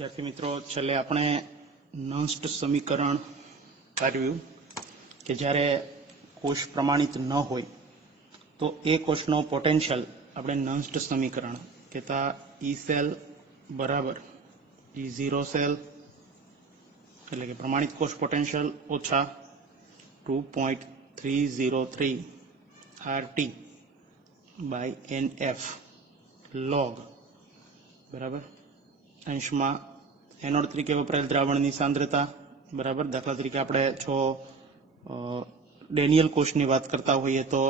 विद्यार्थी मित्रों छेल्ले આપણે નષ્ટ સમીકરણ કર્યું કે જ્યારે કોષ પ્રમાણિત ન હોય તો એ કોષનો પોટેન્શિયલ આપણે નષ્ટ સમીકરણ કહેતા E સેલ બરાબર E0 સેલ એટલે કે પ્રમાણિત કોષ પોટેન્શિયલ ઓછા 2.303 RT by NF log બરાબર અંશમાં એનોડ તરીકે વપરાયેલ દ્રાવણની સાંદ્રતા બરાબર દાખલા તરીકે આપણે જો ડેનિયલ કોષની વાત કરતા હોઈએ તો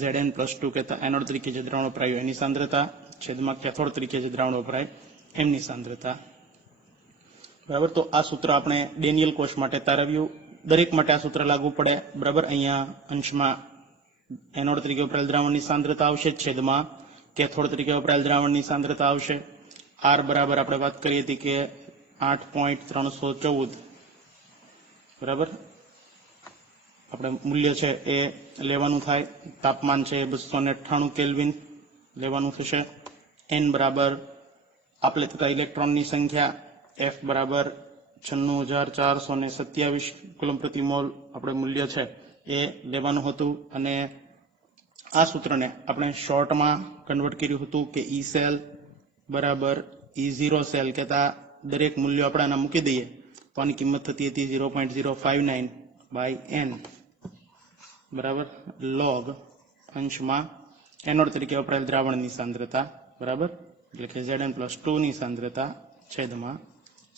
Zn+2 કહેતા એનોડ તરીકે જે દ્રાવણ વપરાયું એની સાંદ્રતા છેદમાં કેથોડ તરીકે જે દ્રાવણ વપરાય એમની સાંદ્રતા બરાબર। તો આ સૂત્ર આપણે ડેનિયલ કોષ માટે તારવ્યું, દરેક માટે આ સૂત્ર લાગુ પડે બરાબર। અહીંયા અંશમાં એનોડ તરીકે વપરાયેલ દ્રાવણની સાંદ્રતા આવશે, છેદમાં કેથોડ તરીકે વપરાયેલ દ્રાવણની સાંદ્રતા આવશે। R બરાબર આપણે વાત કરી હતી કે 8.314 બરાબર આપણે મૂલ્ય છે એ લેવાનું થાય, તાપમાન છે 298 કેલ્વિન લેવાનું થશે। N બરાબર આપલે થતા ઇલેક્ટ્રોનની સંખ્યા, F બરાબર 96427 કુલમ પ્રતિ મોલ આપણે મૂલ્ય છે એ લેવાનું હતું અને આ સૂત્રને આપણે શોર્ટમાં કન્વર્ટ કર્યું હતું કે E સેલ બરાબર E0 સેલ કહેતા દરેક મૂલ્યો આપણે આના મૂકી દઈએ તો આની કિંમત થતી હતી 0.059 બાય N બરાબર log અંશમાં એનોડ તરીકે વપરાયેલ દ્રાવણની સાંદ્રતા બરાબર એટલે કે Zn+2 ની સાંદ્રતા છેદમાં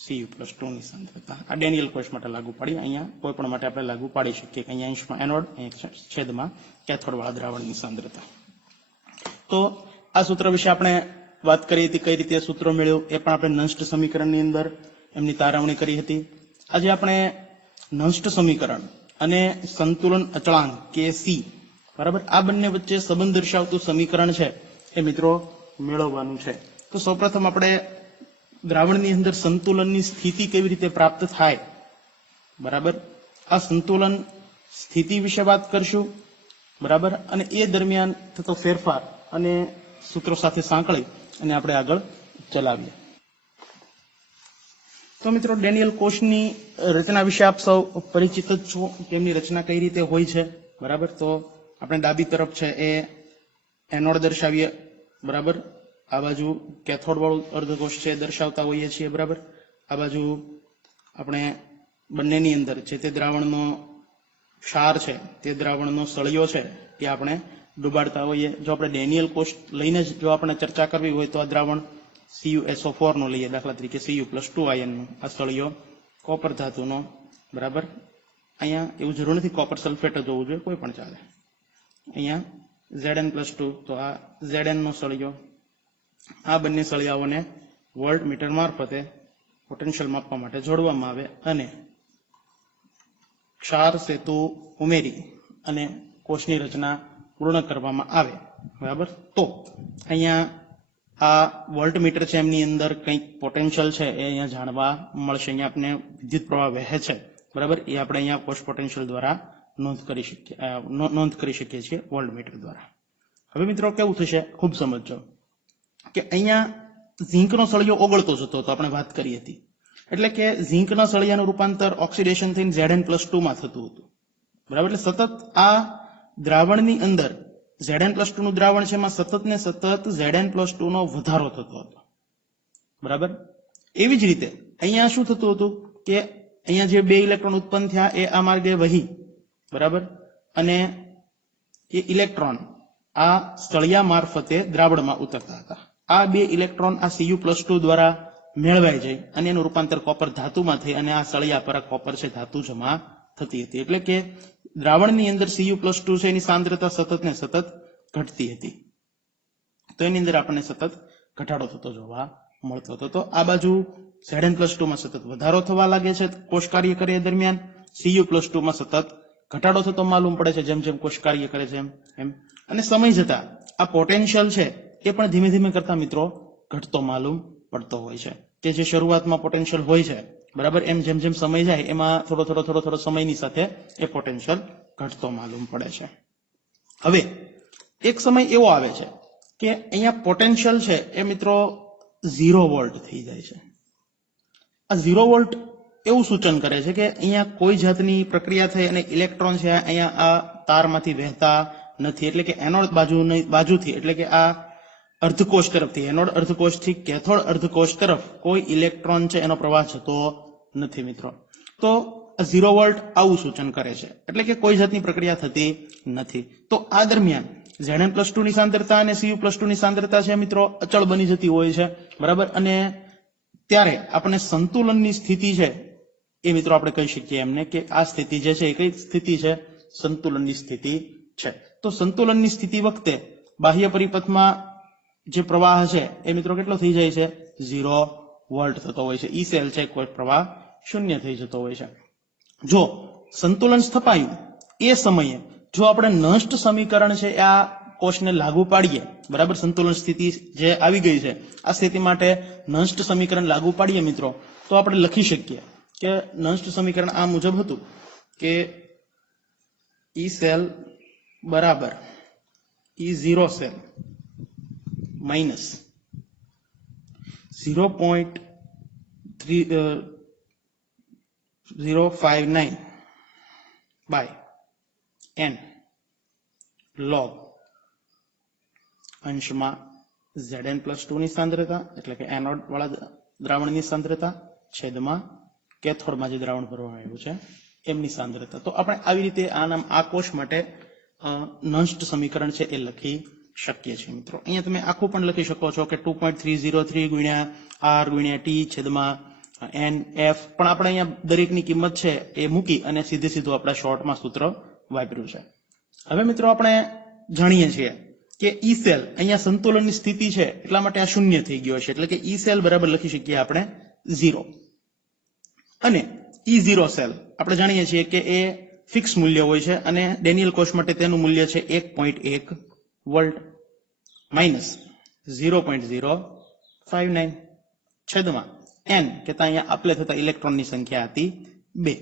Cu+2 ની સાંદ્રતા। આ ડેનિયલ કોષ માટે લાગુ પાડી, અહીંયા કોઈ પણ માટે આપણે લાગુ પાડી શકીએ કે અહીંયા અંશમાં એનોડ, અહીંયા છેદમાં કેથોડ વાળા દ્રાવણની સાંદ્રતા। તો આ સૂત્ર વિશે આપણે વાત કરી હતી, કઈ રીતે સૂત્ર મળ્યું એ પણ આપણે નષ્ટ સમીકરણની અંદર એમની તારવણી કરી હતી। આજે આપણે નષ્ટ સમીકરણ અને સંતુલન અચળાંક Kc બરાબર આ બંને વચ્ચે સંબંધ દર્શાવતું સમીકરણ છે એ મિત્રો મેળવવાનું છે। તો સૌપ્રથમ આપણે દ્રાવણની અંદર સંતુલનની સ્થિતિ કેવી રીતે પ્રાપ્ત થાય બરાબર આ સંતુલન સ્થિતિ વિશે વાત કરશું બરાબર અને એ દરમિયાન થતો ફેરફાર અને સૂત્રો સાથે સાંકળી અને આપણે આગળ ચલાવીએ। તો મિત્રો ડેનિયલ કોષની રચના વિશે આપ સૌ પરિચિત જ છો, તેમની રચના કઈ રીતે હોય છે બરાબર। તો આપણે ડાબી તરફ છે એ એનોડ દર્શાવીએ બરાબર, આ બાજુ કેથોડ વાળું અર્ધકોષ છે દર્શાવતા હોઈએ છીએ બરાબર। આ બાજુ આપણે બંનેની અંદર જે તે દ્રાવણનો ક્ષાર છે તે દ્રાવણનો સળિયો છે એ આપણે ડુબાડતા હોઈએ। જો આપણે ડેનિયલ કોષ લઈને જ જો આપણે ચર્ચા કરવી હોય તો આ દ્રાવણ CuSO4 નો લઈએ, દાખલા તરીકે Cu+2 આયનનો આ સળિયો કોપર ધાતુનો બરાબર। અહીંયા એવું જરૂર નથી કોપર સલ્ફેટ જ હોવું જોઈએ, કોઈ પણ ચાલે। અહીંયા Zn+2 તો આ Zn નો સળિયો, આ બંને સળિયાઓને વોલ્ટ મીટર મારફતે પોટેન્શિયલ માપવા માટે જોડવામાં આવે અને ક્ષાર સેતુ ઉમેરી અને કોષની રચના પૂર્ણ કરવામાં આવે બરાબર। તો અહીંયા આ વોલ્ટ મીટર છે એમની અંદર કંઈક પોટેન્શિયલ છે એ અહીંયા જાણવા મળશે। અહીંયા આપણે વિદ્યુત પ્રવાહ વહે છે બરાબર, એ આપણે અહીંયા કોષ પોટેન્શિયલ દ્વારા નોંધ કરી શકીએ છીએ વોલ્ટ મીટર દ્વારા। હવે મિત્રો કેવું થશે ખૂબ સમજજો કે અહીંયા ઝીંકનો સળિયો ઓગળતો જતો હતો, આપણે વાત કરી હતી, એટલે કે ઝીંકના સળિયાનું રૂપાંતર ઓક્સિડેશન થઈને Zn+2 માં થતું હતું બરાબર। એટલે સતત આ દ્રાવણની અંદર Zn+2 નું દ્રાવણ છે એમાં સતત ને સતત Zn+2 નો વધારો થતો હતો બરાબર। એવી જ રીતે અહીંયા શું થતું હતું કે અહીંયા જે બે ઇલેક્ટ્રોન ઉત્પન્ન થયા એ આ માર્ગે વહી બરાબર અને એ ઇલેક્ટ્રોન આ સળિયા મારફતે દ્રાવણમાં ઉતરતા હતા। આ બે ઇલેક્ટ્રોન આ Cu+2 દ્વારા મેળવાઈ જાય અને એનું રૂપાંતર કોપર ધાતુમાં થઈ અને આ સળિયા પર કોપર છે ધાતુ જમા થતી હતી, એટલે કે દ્રાવણની અંદર Cu+2 છે એની સાંદ્રતા સતત ને સતત ઘટતી હતી, તો એની અંદર આપણને સતત ઘટાડો થતો જોવા મળતો હતો। તો આ બાજુ Zn+2 માં સતત વધારો થવા લાગે છે કોષ કાર્ય કરે દરમિયાન, Cu+2 માં સતત ઘટાડો થતો માલુમ પડે છે જેમ જેમ કોષ કાર્ય કરે છે એમ, અને સમય જતા આ પોટેન્શિયલ છે એ પણ ધીમે ધીમે કરતા મિત્રો ઘટતો માલુમ પડતો હોય છે, કે જે શરૂઆતમાં પોટેન્શિયલ હોય છે બરાબર એમ જેમ જેમ સમય જાય એમાં થોડો સમયની સાથે એ પોટેન્શિયલ ઘટતો માલુમ પડે છે। હવે એક સમય એવો આવે છે કે અહીંયા પોટેન્શિયલ છે એ મિત્રો 0 વોલ્ટ થઈ જાય છે આ 0 વોલ્ટ એવું સૂચન કરે છે કે અહીંયા કોઈ જાતની પ્રક્રિયા થઈ અને ઇલેક્ટ્રોન છે અહીંયા આ તારમાંથી વહેતા નથી, એટલે કે એનોડ બાજુથી એટલે કે આ અર્ધકોષ તરફથી, એનોડ અર્ધકોષથી કેથોડ અર્ધકોષ તરફ કોઈ ઇલેક્ટ્રોન છે એનો પ્રવાહ જતો નથી મિત્રો. તો 0 વોલ્ટ આવું સૂચન કરે છે, એટલે કે કોઈ જાતની પ્રક્રિયા થતી નથી. તો આ દરમિયાન Zn+2 ની સાંદ્રતા અને Cu+2 ની સાંદ્રતા છે મિત્રો અચળ બની જતી હોય છે, બરાબર. અને ત્યારે આપણે સંતુલનની સ્થિતિ છે એ મિત્રો આપણે કહી શકીએ એમને કે આ સ્થિતિ જે છે એ કઈ સ્થિતિ છે? સંતુલનની સ્થિતિ છે. તો સંતુલનની સ્થિતિ વખતે બાહ્ય પરિપથમાં જે પ્રવાહ છે એ મિત્રો કેટલો થઈ જાય છે? 0 વોલ્ટ થતો હોય છે. ઈ સેલ છે કોઈ પ્રવાહ શૂન્ય થઈ જતો હોય છે. જો સંતુલન સ્થપાયું એ સમયે જો આપણે નષ્ટ સમીકરણ છે આ કોષને લાગુ પાડીએ, બરાબર, સંતુલન સ્થિતિ જે આવી ગઈ છે આ સ્થિતિ માટે નષ્ટ સમીકરણ લાગુ પાડીએ મિત્રો, તો આપણે લખી શકીએ કે નષ્ટ સમીકરણ આ મુજબ હતું કે ઈ સેલ બરાબર E0 cell minus 0.059 by n log અંશમાં Zn+2 ની સાંદ્રતા એટલે કે એનોડ વાળા દ્રાવણની સાંદ્રતા છેદમાં કેથોડમાં જે દ્રાવણ ભરવામાં આવ્યું છે એમની સાંદ્રતા. તો આપણે આવી રીતે આ કોષ માટે નષ્ટ સમીકરણ છે એ લખી શકીએ છીએ મિત્રો. અહીંયા તમે આખું પણ લખી શકો છો કે 2.303 ગુણ્યા r ગુણ્યા t છેદમાં n f, પણ આપણે અહીંયા દરેકની કિંમત છે એ મૂકી અને સીધું આપણા શોર્ટમાં સૂત્ર વાપર્યું છે. હવે મિત્રો આપણે જાણીએ છીએ કે ઈ સેલ અહીંયા સંતુલનની સ્થિતિ છે એટલા માટે આ શૂન્ય થઈ ગયો છે, એટલે કે ઈ સેલ બરાબર લખી શકીએ આપણે 0 અને E0 સેલ આપણે જાણીએ છીએ કે એ ફિક્સ મૂલ્ય હોય છે અને ડેનિયલ કોષ માટે તેનું મૂલ્ય છે 1.1 વોલ્ટ માઇનસ 0.059 છેદમાં n કે અહીંયા આપલે થતા ઇલેક્ટ્રોનની સંખ્યા હતી 2.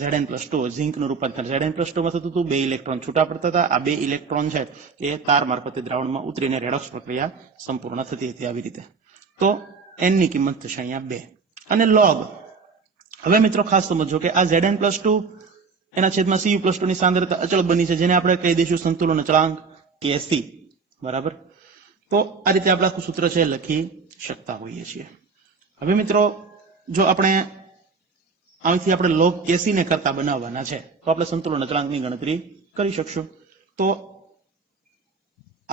Zn+2 ઝીંકનું રૂપાંતર Zn+2 માં થતું હતું, 2 ઇલેક્ટ્રોન છૂટા પડતા હતા. આ 2 ઇલેક્ટ્રોન છે એ તાર મારફતે દ્રાવણમાં ઉતરીને રેડોક્સ પ્રક્રિયા સંપૂર્ણ થતી હતી આવી રીતે. તો n ની કિંમત થશે અહીંયા 2 અને log. હવે મિત્રો ખાસ સમજો કે આ Zn+2 એના છેદમાં Cu+2 ની સાંદ્રતા અચળ બની છે, જેને આપણે કહી દઈશું સંતુલન અચળાંક Kc, બરાબર. તો આ રીતે આપણે આખું સૂત્ર છે લખી શકતા હોઈએ છીએ. હવે મિત્રો જો આપણે અહીંથી આપણે log Kc ને કરતા બનાવવાના છે તો આપણે સંતુલન અચળાંકની ગણતરી કરી શકશું. તો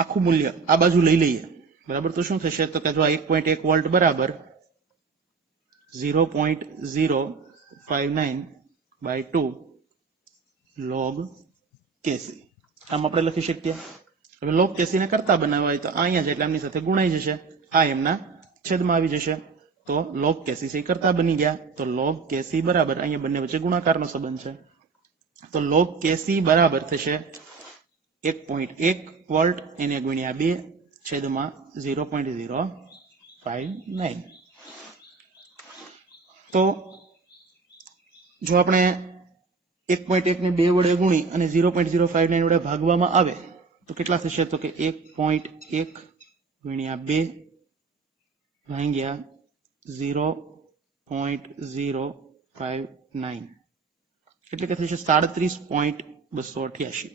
આખું મૂલ્ય આ બાજુ લઈ લઈએ, બરાબર. તો શું થશે? તો કે જો 1.1 વોલ્ટ બરાબર 0.059 બાય 2 log Kc આમ આપણે લખી શકીએ. હવે log Kc ને કરતા બનાવવા હોય તો અહીંયા છે એટલે એમની સાથે ગુણાઈ જશે, આ એમના છેદમાં આવી જશે. તો log Kc છે કરતા બની ગયા. તો log Kc બરાબર અહીંયા બંને વચ્ચે ગુણાકારનો સંબંધ છે, તો log Kc બરાબર થશે 1.1 વોલ્ટ એને ગુણ્યા 2 છેદમાં 0.059. તો જો આપણે 1.1 ને 2 વડે ગુણી અને 0.059 વડે ભાગવામાં આવે તો કેટલા થશે? તો કે 1.1 ગુણ્યા 2 ભાગ્યા 0.059 એટલે કે થશે 37.288.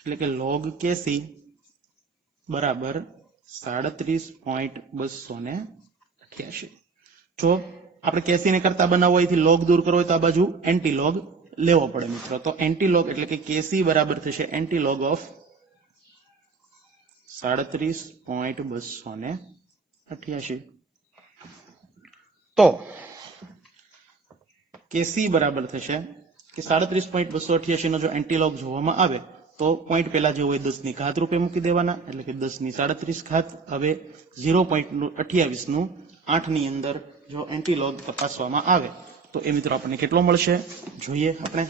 એટલે કે log Kc બરાબર 37.288. જો આપણે Kc ને કરતા બનાવવો હોય log દૂર કરવો હોય તો આ બાજુ એન્ટી log લેવો પડે મિત્રો. તો એન્ટી log એટલે કે Kc બરાબર થશે એન્ટી log ઓફ 37.288. તો Kc બરાબર થશે કે 37.288 નો જો એન્ટી log જોવામાં આવે તો પોઈન્ટ પહેલા જે હોય 10 ની ઘાત રૂપે મૂકી દેવાના, એટલે કે 10 ની 37 ઘાત. હવે 0.28 નું 8 ની અંદર જો એન્ટી log તપાસવામાં આવે તો એ મિત્રો આપણને કેટલો મળશે જોઈએ આપણે.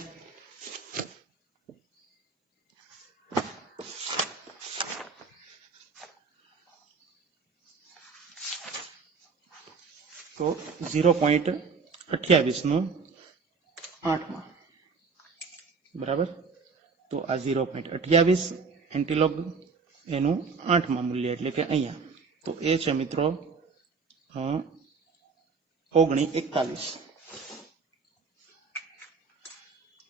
તો 0.28 નું 8 માં, બરાબર. તો આ 0.28 એન્ટી log એનું 8 માં મૂલ્ય એટલે કે અહીંયા. તો એ છે મિત્રો 1941.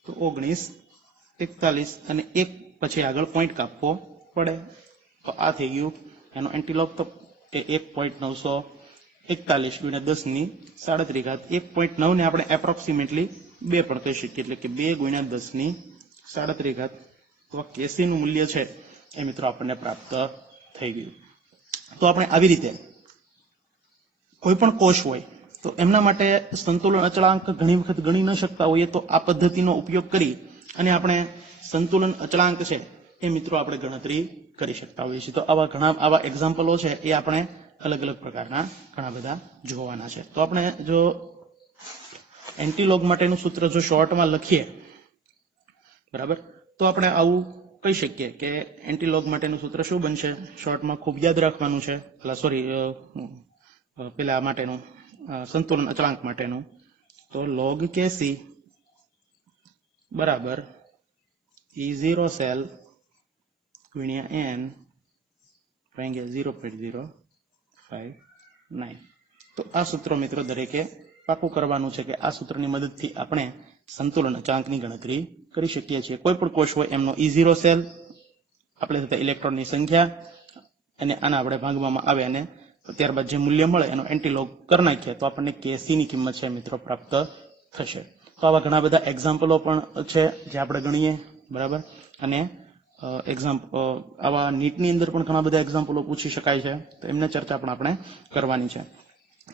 તો 19, 41 અને 1 પછી આગળ પોઈન્ટ કાપવો પડે. તો આ થઈ ગયું એનો એન્ટીલોગ. તો 1.941 ગુણ્યા 10 ની 37 ઘાત. 1.9 ને આપણે એપ્રોક્સિમેટલી 2 પણ કહી શકીએ, એટલે કે 2 ગુણ્યા 10 ની 37 ઘાત. તો Kc નું મૂલ્ય છે એ મિત્રો આપણને પ્રાપ્ત થઈ ગયું. તો આપણે આવી રીતે કોઈ પણ કોષ હોય તો એમના માટે સંતુલન અચળાંક ઘણી વખત ગણી ન શકતા હોઈએ, તો આ પદ્ધતિનો ઉપયોગ કરી અને આપણે સંતુલન અચળાંક છે એ મિત્રો આપણે ગણતરી કરી શકતા હોઈએ છીએ. તો આવા એક્ઝામ્પલો છે એ આપણે અલગ અલગ પ્રકારના ઘણા બધા જોવાના છે. તો આપણે જો એન્ટીલોગ માટેનું સૂત્ર જો શોર્ટમાં લખીએ, બરાબર, તો આપણે આવું કહી શકીએ કે એન્ટીલોગ માટેનું સૂત્ર શું બનશે? શોર્ટમાં ખૂબ યાદ રાખવાનું છે, પેલા માટેનું સંતુલન અચળાંક માટેનું. તો log Kc બરાબર E0 સેલ ગુણ્યા n ભાગ્યા 0.059. તો આ સૂત્ર મિત્રો દરેકે પાકું કરવાનું છે કે આ સૂત્રની મદદથી આપણે સંતુલન અચળાંકની ગણતરી કરી શકીએ છીએ. કોઈ પણ કોષ હોય એમનો E0 સેલ, આપણે થતા ઇલેક્ટ્રોનની સંખ્યા અને આના આપણે ભાગવામાં આવે અને ત્યારબાદ જે મૂલ્ય મળે એનો એન્ટીલોગ કરી નાખીએ તો આપણને Kc ની કિંમત છે મિત્રો પ્રાપ્ત થશે. તો આવા ઘણા બધા એક્ઝામ્પલો પણ છે જે આપણે ગણીએ, બરાબર. અને આવા નીટની અંદર પણ ઘણા બધા એક્ઝામ્પલો પૂછી શકાય છે, તો એમને ચર્ચા પણ આપણે કરવાની છે.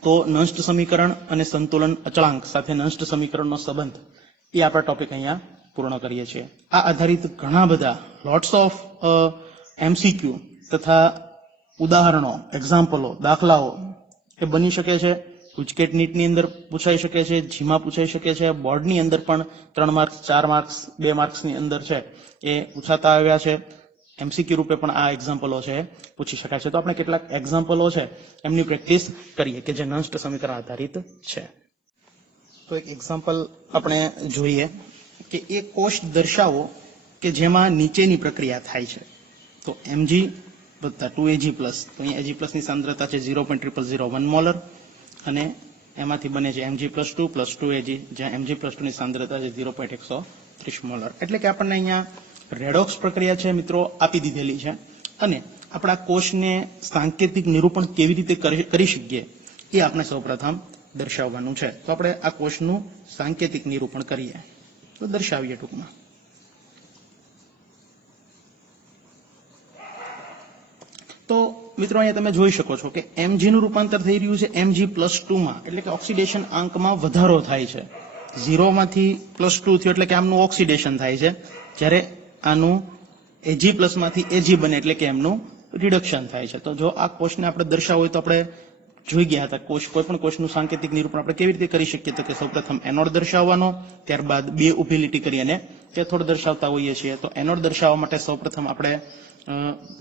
તો નષ્ટ સમીકરણ અને સંતુલન અચળાંક સાથે નષ્ટ સમીકરણનો સંબંધ એ આપણા ટોપિક અહીંયા પૂર્ણ કરીએ છીએ. આ આધારિત ઘણા બધા લોટ્સ ઓફ MCQ તથા ઉદાહરણો, એક્ઝામ્પલો, દાખલાઓ એ બની શકે છે. ગુજકેટ નીટની અંદર પૂછાઈ શકે છે, જીમાં પૂછાઈ શકે છે, બોર્ડની અંદર પણ 3 માર્ક્સ, 4 માર્ક્સ, 2 માર્ક્સની અંદર છે એ પૂછાતા આવ્યા છે. MCQ રૂપે પણ આ એક્ઝામ્પલો છે પૂછી શકાય છે. તો આપણે કેટલાક એક્ઝામ્પલો છે એમની પ્રેક્ટિસ કરીએ કે જે નષ્ટ સમીકરણ આધારિત છે. તો એક એક્ઝામ્પલ આપણે જોઈએ કે એ કોષ દર્શાવો કે જેમાં નીચેની પ્રક્રિયા થાય છે. તો Mg વત્તા 2Ag+, તો અહીંયા Ag+ ની સાંદ્રતા છે 0.0001 મોલર અને એમાંથી બને છે Mg+2 + 2Ag, જ્યાં Mg+2 ની સાંદ્રતા છે 0.130 મોલર. એટલે કે આપણને અહીંયા રેડોક્સ પ્રક્રિયા છે મિત્રો આપી દીધેલી છે અને આપણા કોષને સાંકેતિક નિરૂપણ કેવી રીતે કરી શકીએ એ આપણે સૌપ્રથમ દર્શાવવાનું છે. તો આપણે આ કોષનું સાંકેતિક નિરૂપણ કરીએ, તો દર્શાવીએ ટૂંકમાં. તો મિત્રો અહીંયા તમે જોઈ શકો છો કે Mg નું રૂપાંતર થઈ રહ્યું છે Mg+2 માં, એટલે કે ઓક્સિડેશન આંકમાં વધારો થાય છે. 0 માંથી +2 થયો એટલે કે આમનું ઓક્સિડેશન થાય છે, જ્યારે આનું Ag+ માંથી Ag બને એટલે કે એમનું રિડક્શન થાય છે. તો જો આ કોષને આપણે દર્શાવવું હોય તો આપણે જોઈ ગયા હતા કોઈ પણ કોષનું સાંકેતિક નિરૂપણ આપણે કેવી રીતે કરી શકીએ, તો કે સૌપ્રથમ એનોડ દર્શાવવાનો, ત્યારબાદ 2 ઊભી લીટી કરી અને કેથોડ દર્શાવતા હોઈએ છીએ. તો એનોડ દર્શાવવા માટે સૌપ્રથમ આપણે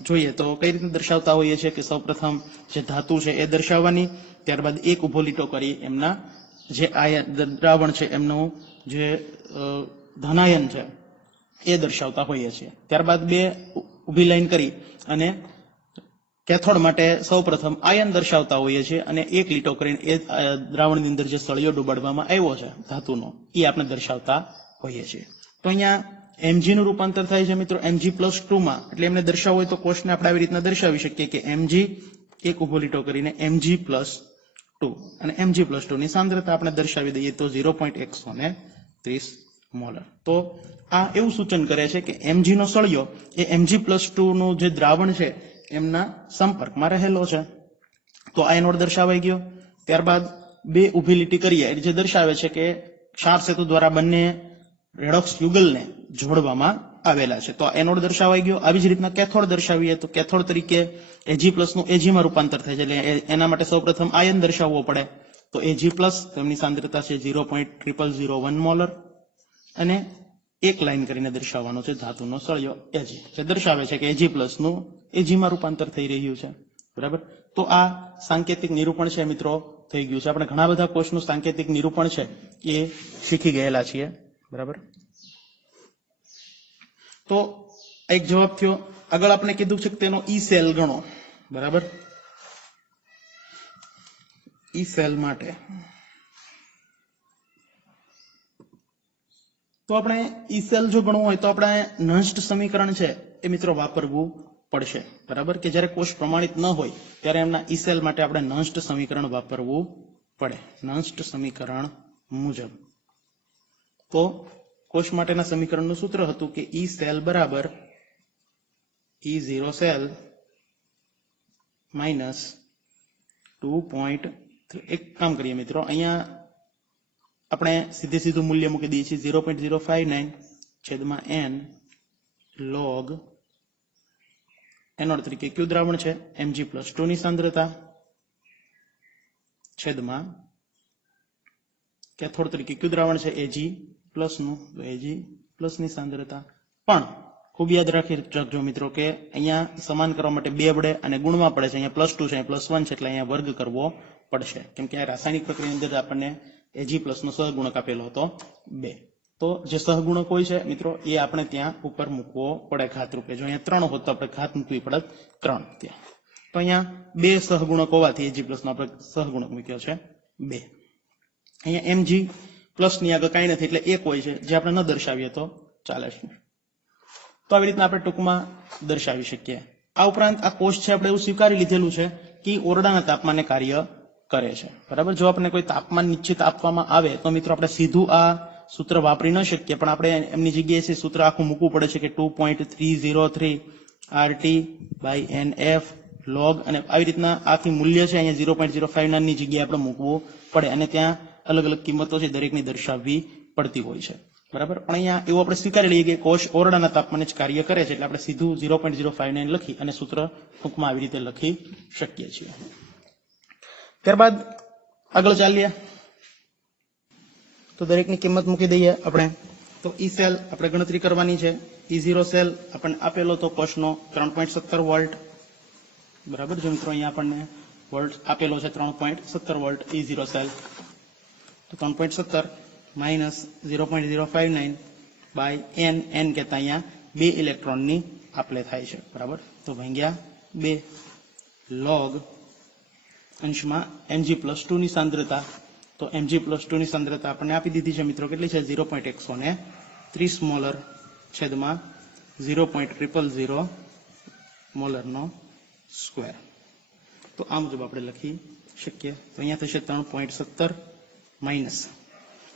જોઈએ તો કઈ રીતે દર્શાવતા હોઈએ છીએ કે સૌપ્રથમ જે ધાતુ છે એ દર્શાવવાની, ત્યારબાદ એક ઊભો લીટો કરી એમના જે આયન દ્રાવણ છે એમનું જે ધનાયન છે એ દર્શાવતા હોઈએ છીએ. ત્યારબાદ 2 ઊભી લાઈન કરી અને કેથોડ માટે સૌપ્રથમ આયન દર્શાવતા હોઈએ છીએ અને એક લીટો કરીને એ દ્રાવણની અંદર જે સળિયો ડુબાડવામાં આવ્યો છે ધાતુનો એ આપણે દર્શાવતા હોઈએ છીએ. તો અહીંયા Mg નું રૂપાંતર થાય છે મિત્રો Mg+2 માં, એટલે એમને દર્શાવવું હોય તો કોષને આપણે આવી રીતના દર્શાવી શકીએ કે Mg એક ઊભો લીટો કરીને Mg+2 અને Mg+2 ની સાંદ્રતા આપણે દર્શાવી દઈએ તો 0.130 મોલર. તો આ એવું સૂચન કરે છે કે Mg નો સળિયો એ Mg+2 નું જે દ્રાવણ છે એમના સંપર્કમાં રહેલો છે. તો આ એનોડ દર્શાવાઈ ગયો. ત્યારબાદ 2 ઊભી લીટી કરીએ જે દર્શાવે છે કે ક્ષાર સેતુ દ્વારા બંને રેડોક્સ યુગલને જોડવામાં આવેલા છે. તો આ એનોડ દર્શાવાઈ ગયો. આવી જ રીતના કેથોડ દર્શાવીએ તો કેથોડ તરીકે Ag+ નું Ag માં રૂપાંતર થાય છે, એટલે એના માટે સૌપ્રથમ આયન દર્શાવવો પડે. તો Ag+, તેમની સાંદ્રતા છે 0.0001 મોલર અને એક લાઈન કરીને દર્શાવવાનો છે ધાતુનો સળિયો Ag, જે દર્શાવે છે કે Ag+ નું Ag માં રૂપાંતર થઈ રહ્યું છે, બરાબર. તો આ સાંકેતિક નિરૂપણ છે મિત્રો થઈ ગયું છે. આપણે ઘણા બધા કોષનું સાંકેતિક નિરૂપણ છે એ શીખી ગયેલા છીએ, બરાબર. તો એક જવાબ થયો. આગળ આપણે કીધું છે કે તેનો ઈ સેલ ગણો, બરાબર. ઈ સેલ માટે તો આપણે ઈ સેલ જો ગણવું હોય તો આપણે નષ્ટ સમીકરણ છે એ મિત્રો વાપરવું પડશે, બરાબર, કે જ્યારે કોષ પ્રમાણિત ન હોય ત્યારે એમના ઈ સેલ માટે આપણે નષ્ટ સમીકરણ વાપરવું પડે, નષ્ટ સમીકરણ મુજબ. તો કોષ માટેના સમીકરણનું સૂત્ર હતું કે ઈ સેલ બરાબર E0 સેલ માઇનસ 2.3. એક કામ કરીએ મિત્રો, અહીંયા આપણે સીધું મૂલ્ય મૂકી દઈએ છીએ 0.059 છેદમાં n log એનો તરીકે ક્યુ દ્રાવણ છે Mg+2 ની સાંદ્રતા છેદમાં કેથોડ તરીકે ક્યુ દ્રાવણ છે Ag+ નું, તો Ag+ ની સાંદ્રતા. પણ ખૂબ યાદ રાખી રાખજો મિત્રો કે અહીંયા સમાન કરવા માટે 2 વડે અને ગુણવા પડે છે. અહીંયા +2 છે, અહીંયા +1 છે, એટલે અહીંયા વર્ગ કરવો પડશે, કેમ કે આ રાસાયણિક પ્રક્રિયાની અંદર આપણને Ag+ નો સહગુણક આપેલો હતો 2. તો જે સહગુણક હોય છે મિત્રો એ આપણે ત્યાં ઉપર મૂકવો પડે ઘાત રૂપે. જો અહીંયા 3 હોત તો આપણે ઘાત મૂકવી પડે 3 ત્યાં. તો અહીંયા 2 સહગુણક હોવાથી Ag+ નો આપણે સહગુણક મૂક્યો છે 2. અહીંયા Mg+ ની આગળ કાંઈ નથી એટલે 1 હોય છે, જે આપણે ન દર્શાવીએ તો ચાલે છે. તો આવી રીતના આપણે ટૂંકમાં દર્શાવી શકીએ. આ ઉપરાંત આ કોષ છે આપણે એવું સ્વીકારી લીધેલું છે કે ઓરડાના તાપમાને કાર્ય કરે છે, બરાબર. જો આપણને કોઈ તાપમાન નિશ્ચિત આપવામાં આવે તો મિત્રો આપણે સીધું આ સૂત્ર વાપરી ન શકીએ, પણ આપણે એમની જગ્યાએ સૂત્ર આખું મૂકવું પડે છે કે 2.303 RT/NF log, અને આવી રીતના આખી મૂલ્ય છે અહીંયા 0.059 ની જગ્યાએ આપણે મૂકવું પડે, અને ત્યાં અલગ અલગ કિંમતો છે દરેકની દર્શાવવી પડતી હોય છે, બરાબર. પણ અહીંયા એવું આપણે સ્વીકારી લઈએ કે કોષ ઓરડાના તાપમાને જ કાર્ય કરે છે, એટલે આપણે સીધું 0.059 લખી અને સૂત્ર ટૂંકમાં આવી રીતે લખી શકીએ છીએ. ત્યારબાદ આગળ ચાલીએ તો દરેકની કિંમત મૂકી દઈએ આપણે. તો ઈ સેલ આપણે ગણતરી કરવાની છે. E0 સેલ આપણને આપેલો તો કોષનો 3.17 વોલ્ટ, બરાબર. જો મિત્રો અહીંયા આપણને વોલ્ટ આપેલો છે 3.17 વોલ્ટ E0 સેલ, તો 3.17 માઇનસ 0.059 બાય n કહેતા અહીંયા 2 ઇલેક્ટ્રોનની આપલે થાય છે, બરાબર. તો ભાગ્યા 2 log અંશમાં Mg+2 ની સાંદ્રતા. તો Mg+2 ની સાંદ્રતા આપણને આપી દીધી છે મિત્રો, કેટલી છે 0.130 મોલર છેદમાં 0.000 મોલરનો સ્ક્વેર. તો આ મુજબ આપણે લખી શકીએ. તો અહીંયા થશે 3.17 માઇનસ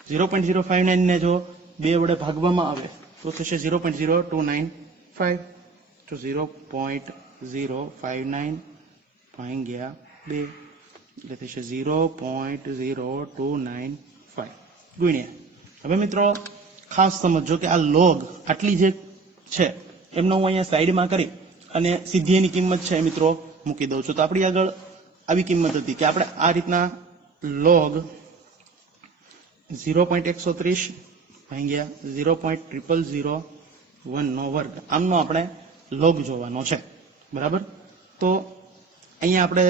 0.059 ને જો 2 વડે ભાગવામાં આવે તો થશે 0.0295. તો 0.059 ભાગ્યા 2 એટલે થશે 0.0295 ગુણ્યા. હવે મિત્રો ખાસ સમજો કે આ લોગ આટલી જે છે એમનો હું અહીંયા સાઈડમાં કરી અને સીધી એની કિંમત છે મિત્રો મૂકી દઉં છું. તો આપણી આગળ આવી કિંમત હતી કે આપણે આ રીતના લોગ 0.130 ભાગ્યા 0.0001 નો વર્ગ આમનો આપણે લોગ જોવાનો છે, બરાબર. તો અહીંયા આપણે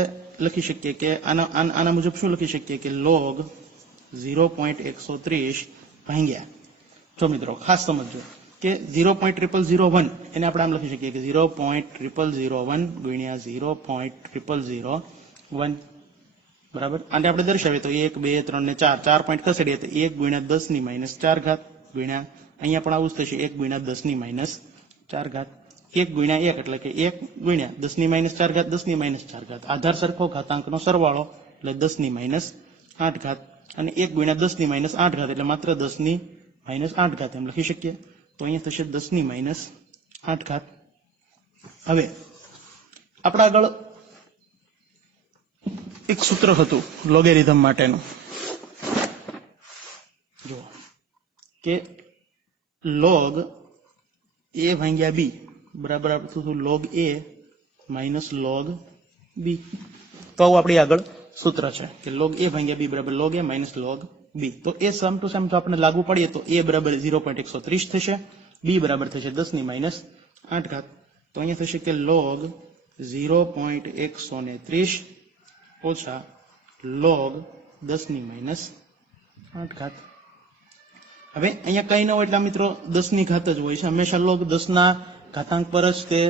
લખી શકીએ કે આના મુજબ શું લખી શકીએ કે લોગ 0.130 ભાગ્યા, જો મિત્રો ખાસ સમજો કે 0.0001 એને આપણે આમ લખી શકીએ કે 0.0001 ગુણ્યા 0.001, બરાબર. આને આપણે દર્શાવીએ તો 1 2 3 ને 4 પોઈન્ટ ખસેડીએ તો 1 ગુણ્યા 10 ની -4 ઘાત ગુણ્યા અહીંયા પણ આવું જ થશે 1 ગુણ્યા 10 ની -4 ઘાત. 1 ગુણ્યા 1 એટલે કે 1 ગુણ્યા 10 ની -4 ઘાત 10 ની -4 ઘાત. આધાર સરખો ઘાતાંકનો સરવાળો એટલે 10 ની -8 ઘાત, અને 1 ગુણ્યા 10 ની -8 ઘાત એટલે માત્ર 10 ની -8 ઘાત એમ લખી શકીએ. તો અહીંયા થશે 10 ની -8 ઘાત. હવે આપણા આગળ એક સૂત્ર હતું લોગેરિધમ માટેનું, જો કે log a ભાગ્યા b બરાબર આપણું log a minus log b. તો આવું આપણી આગળ સૂત્ર છે કે log a ભાગ્યા b બરાબર log a minus log b. તો એ સમ ટુ સમ જો આપણે લાગુ પડીએ તો a બરાબર 0.130 થશે, b બરાબર થશે 10 ની -8 ઘાત. તો અહીંયા થશે કે log 0.130 ઓછા log 10 ની -8 ઘાત. હવે અહીંયા કઈ ન હોય એટલે મિત્રો 10 ની ઘાત જ હોય છે, હંમેશા log 10 ના ઘાતાંક પર જ તે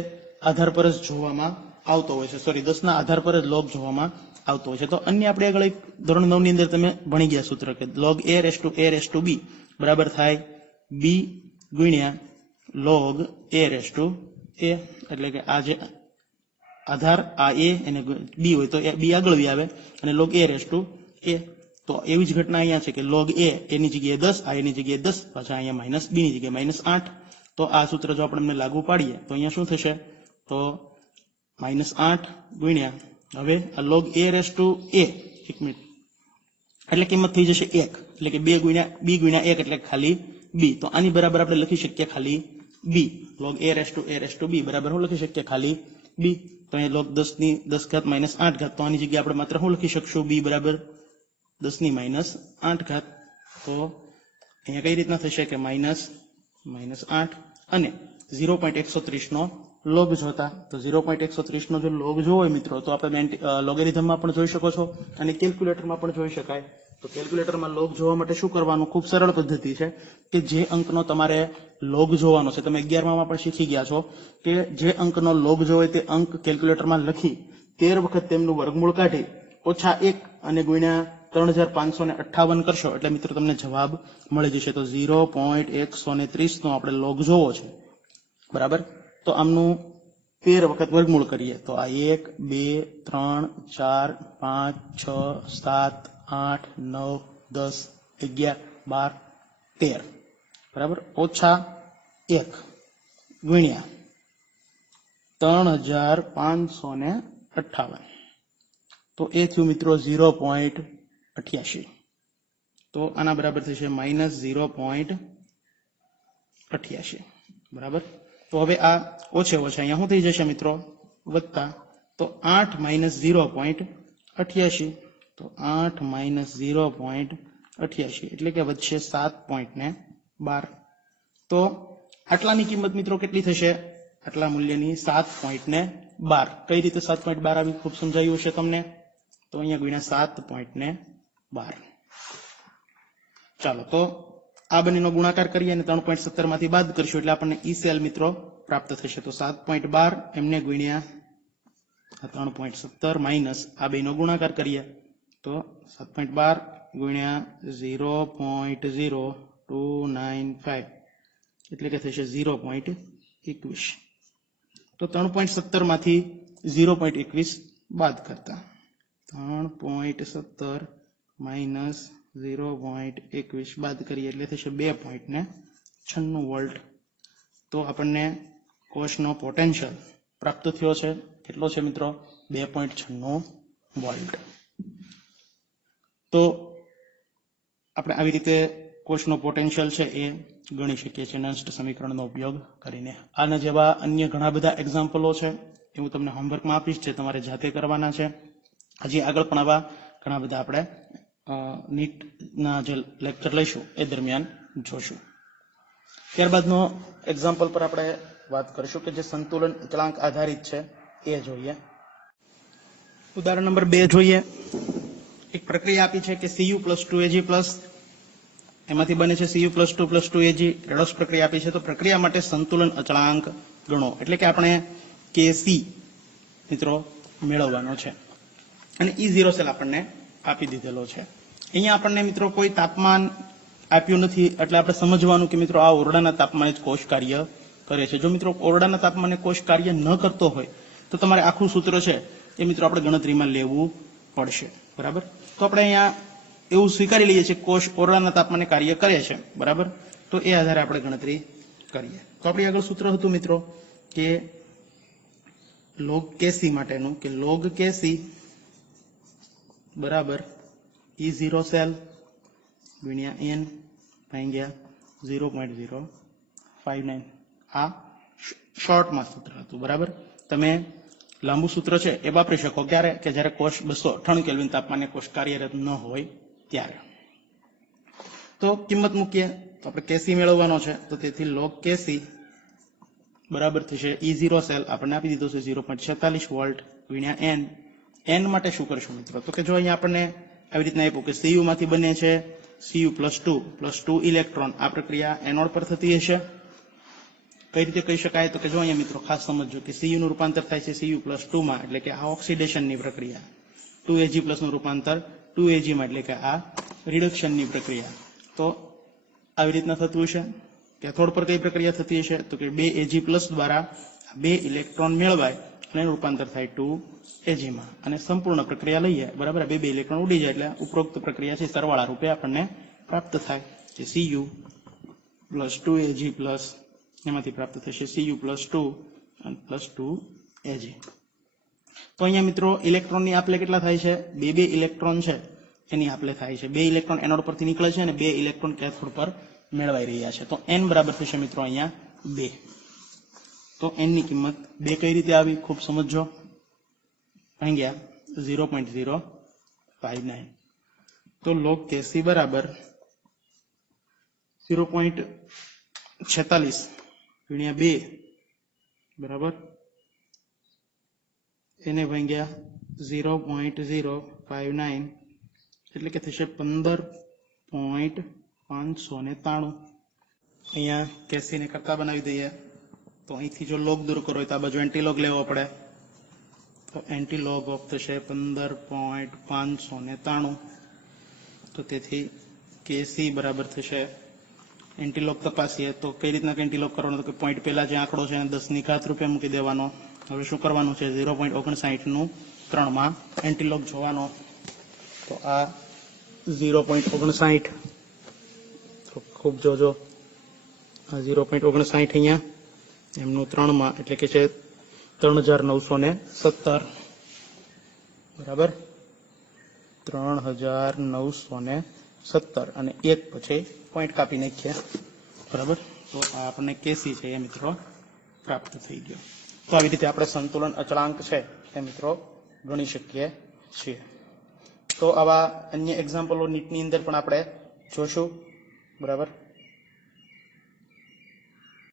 આધાર પર જ જોવામાં આવતો હોય છે, 10 ના આધાર પર જ log જોવામાં આવતો હોય છે. તો અન્ય આપણે આગળ એક ધોરણ 9 ની અંદર તમે ભણી ગયા સૂત્ર કે log a raised to b બરાબર થાય બી ગુણ્યા log a raise to a, એટલે કે આ જે આધાર આ a અને બી હોય તો બી આગળ બી આવે અને log a raise to a. તો એવી જ ઘટના અહીંયા છે કે log a એની જગ્યાએ 10, આ એની જગ્યાએ 10, પાછા અહીંયા માઇનસ બી ની જગ્યાએ -8. તો આ સૂત્ર જો આપણે લાગુ પાડીએ તો અહીંયા શું થશે, તો -8 ગુણ્યા હવે આ log a raise to a, 1 minute, એટલે કિંમત થઈ જશે 1, એટલે કે 2 ગુણ્યા b ગુણ્યા 1 એટલે ખાલી b. તો આની બરાબર આપણે લખી શકીએ ખાલી b. log a raise to b બરાબર શું લખી શકીએ ખાલી b. તો અહીંયા log 10 ની 10 ઘાત -8 ઘાત, તો આની જગ્યાએ આપણે માત્ર શું લખી શકશું, b બરાબર 10 ની -8 ઘાત. તો અહીંયા કઈ રીતના થશે કે -8 અને 0.130 નો લોગ જોતા, તો 0.130 નો જો લોગ જોવો હોય મિત્રો તો આપણે લોગેરિધમમાં પણ જોઈ શકો છો અને કેલ્ક્યુલેટરમાં પણ જોઈ શકાય. તો કેલ્ક્યુલેટરમાં લોગ જોવા માટે શું કરવાનું, ખૂબ સરળ પદ્ધતિ છે કે જે અંકનો તમારે લોગ જોવાનો છે, તમે 11માં પણ શીખી ગયા છો કે જે અંકનો લોગ જોવો તે અંક કેલ્ક્યુલેટરમાં લખી 13 વખત તેમનું વર્ગમૂળ કાઢી -1 અને ગુણ્યા 3558 કરશો એટલે મિત્રો તમને જવાબ મળી જશે. તો 0.130 નો આપણે લોગ જોવો છે, બરાબર. તો આમનું 13 વખત વર્ગમૂળ કરીએ તો આ 1 2 3 4 5 6 7 8 9 10 11 12 13, બરાબર, -1 ગુણ્યા 3558. તો એ થયું મિત્રો 0.88. તો આના બરાબર થશે -0.88, બરાબર. તો હવે આ ઓછે ઓછા અહીંયા શું થઈ જશે મિત્રો, વત્તા. તો 8 - 0.88, તો 8 - 0.88 એટલે કે વધશે 7.12. તો આટલાની કિંમત મિત્રો કેટલી થશે, આટલા મૂલ્યની 7.12. કઈ રીતે 7.12 આવી, ખૂબ સમજાયું હશે તમને. તો અહીંયા ગુણ્યા 7.12. ચાલો, તો આ બંનેનો ગુણાકાર કરીએ અને 3.17 માંથી બાદ કરશું એટલે આપણને ઈ સેલ મિત્રો પ્રાપ્ત થશે. તો 7.12 એમને ગુણ્યા 3.17 માઇનસ આ બેનો ગુણાકાર કરીએ તો 7.12 ગુણ્યા 0.0295 એટલે કે થશે 0.21. તો 3.17 માંથી 0.21 બાદ કરતા 3.17 માઇનસ 0.21 બાદ કરીએ એટલે થશે 2.96 વોલ્ટ. તો આપણને કોષનો પોટેન્શિયલ પ્રાપ્ત થયો છે. કેટલો છે મિત્રો, 2.96 વોલ્ટ. તો આપણે આવી રીતે કોષનો પોટેન્શિયલ છે એ ગણી શકીએ છીએ નસ્ટ સમીકરણનો ઉપયોગ કરીને. આના જેવા અન્ય ઘણા બધા એક્ઝામ્પલો છે એ હું તમને હોમવર્કમાં આપીશ, જે તમારે જાતે કરવાના છે. હજી આગળ પણ આવા ઘણા બધા આપણે નીટના જે લેક્ચર લઈશું એ દરમિયાન જોશું. ત્યારબાદનો એક્ઝામ્પલ પર આપણે વાત કરીશું કે જે સંતુલન અચળાંક આધારિત છે એ જોઈએ. ઉદાહરણ નંબર 2 જોઈએ. એક પ્રક્રિયા આપી છે કે Cu+2Ag+, એમાંથી બને છે Cu+2+2Ag. રેડોક્સ પ્રક્રિયા આપી છે. તો પ્રક્રિયા માટે સંતુલન અચળાંક ગણો, એટલે કે આપણે Kc મિત્રો મેળવવાનો છે અને E0 સેલ આપણને આપી દીધેલો છે. અહીંયા આપણને મિત્રો કોઈ તાપમાન આપ્યું નથી, એટલે આપણે સમજવાનું કે મિત્રો આ ઓરડાના તાપમાને જ કોષ કાર્ય કરે છે. જો મિત્રો ઓરડાના તાપમાને કોષ કાર્ય ન કરતો હોય તો તમારે આખું સૂત્ર છે એ મિત્રો આપણે ગણતરીમાં લેવું પડશે, બરાબર. તો આપણે અહીંયા એવું સ્વીકારી લઈએ છીએ કોષ ઓરડાના તાપમાને કાર્ય કરે છે, બરાબર. તો એ આધારે આપણે ગણતરી કરીએ. તો આપણી આગળ સૂત્ર હતું મિત્રો કે log Kc માટેનું, કે log Kc બરાબર E0 સેલ ગુણ્યા n ભાગ્યા 0.059. આ શોર્ટમાં સૂત્ર હતું, બરાબર. તમે લાંબુ સૂત્ર છે એ વાપરી શકો ક્યારે, કે જ્યારે કોષ 298 કેલ્વિન તાપમાને કોષ કાર્યરત ન હોય ત્યારે. તો કિંમત મૂકીએ તો આપણે Kc મેળવવાનો છે. તો તેથી log Kc બરાબર થશે E0 સેલ આપણને આપી દીધો છે 0.46 વોલ્ટ ગુણ્યા n. n માટે શું કરશું મિત્રો, તો કે જો અહીંયા આપણને આવી રીતના આપ્યું કે Cu માંથી બને છે Cu+2 ઇલેક્ટ્રોન. આ પ્રક્રિયા એનોડ પર થતી હશે. કઈ રીતે કહી શકાય, તો કે જો અહીંયા મિત્રો ખાસ સમજો કે Cu નું રૂપાંતર થાય છે Cu+2 માં, એટલે કે આ ઓક્સિડેશનની પ્રક્રિયા. 2Ag+ નું રૂપાંતર 2Ag માં, એટલે કે આ રિડક્શનની પ્રક્રિયા. તો આવી રીતના થતું હશે. કેથોડ પર કઈ પ્રક્રિયા થતી હશે તો કે 2 Ag પ્લસ દ્વારા 2 ઇલેક્ટ્રોન મેળવાય અને રૂપાંતર થાય 2 Ag માં અને સંપૂર્ણ પ્રક્રિયા લઈએ બરાબર 2 ઇલેક્ટ્રોન ઉડી જાય એટલે ઉપરોક્ત પ્રક્રિયા છે સરવાળા રૂપે આપણને પ્રાપ્ત થાય જે Cu પ્લસ 2 Ag પ્લસ એમાંથી પ્રાપ્ત થશે Cu પ્લસ 2 અને પ્લસ 2 Ag. તો અહીંયા મિત્રો ઇલેક્ટ્રોનની આપલે કેટલા થાય છે 2 ઇલેક્ટ્રોન છે એની આપલે થાય છે 2 ઇલેક્ટ્રોન એનોડ પરથી નીકળે છે અને 2 ઇલેક્ટ્રોન કેથોડ પર મેળવાઈ રહ્યા છે તો n બરાબર થશે મિત્રો અહીંયા 2. તો n ની કિંમત 2 કઈ રીતે આવી ખૂબ સમજજો અહીંયા 0.059 તો log Kc બરાબર 0.46 ગુણ્યા 2 બરાબર એને ભાગ્યા 0.059 એટલે કે થશે 15.593. અહીંયા Kc ને કરતા બનાવી દઈએ તો અહીંથી જો લોગ દૂર કરો તો આ બાજુ એન્ટીલોગ લેવો પડે તો એન્ટીલોગ ઓફ થશે 15.593. તો તેથી Kc બરાબર થશે એન્ટીલોગ તપાસીએ તો કઈ રીતના એન્ટીલોગ કરવાનો તો કે પોઈન્ટ પહેલા જે આંકડો છે એને 10 ની ઘાત રૂપે મૂકી દેવાનો. હવે શું કરવાનું છે 0.59 નું 3 માં એન્ટીલોગ જોવાનો તો આ 0.59 તો ખૂબ જોજો આ 0.59 અહીંયા એમનું 3 માં એટલે કે છે 3917 બરાબર 3917 અને 1 પછી પોઈન્ટ કાપી નાખીએ બરાબર તો આ આપણને Kc છે એ મિત્રો પ્રાપ્ત થઈ ગયો. તો આવી રીતે આપણે સંતુલન અચળાંક છે એ મિત્રો ગણી શકીએ છીએ. તો આવા અન્ય એક્ઝામ્પલો નીટની અંદર પણ આપણે જોશું બરાબર.